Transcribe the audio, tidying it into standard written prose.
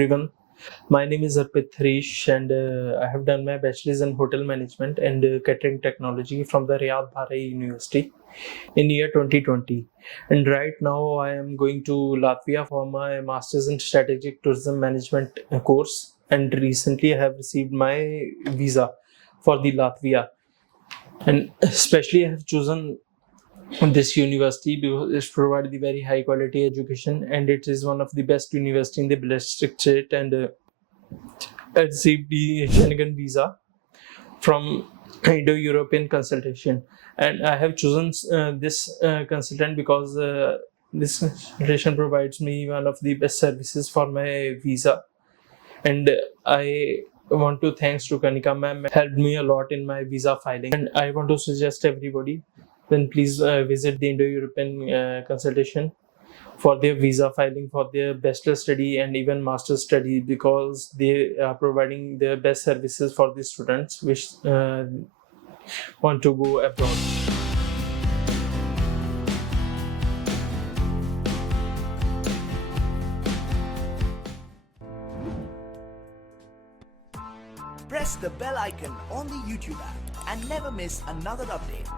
everyone. My name is Arpit Harish and I have done my bachelor's in hotel management and catering technology from the 𝔼𝕝 University in year 2020. And right now I am going to Latvia for my master's in strategic tourism management course, and recently I have received my visa for the Latvia, and especially I have chosen this university because it provides the very high quality education and it is one of the best university in the blessed state, and I received the Schengen visa from Indo-European consultation, and I have chosen this consultant because this consultation provides me one of the best services for my visa, and I want to thanks to Kanika ma'am, helped me a lot in my visa filing. And I want to suggest everybody, then please visit the Indo-European consultation for their visa filing, for their bachelor study and even master study, because they are providing their best services for the students which want to go abroad. Press the bell icon on the YouTube app and never miss another update.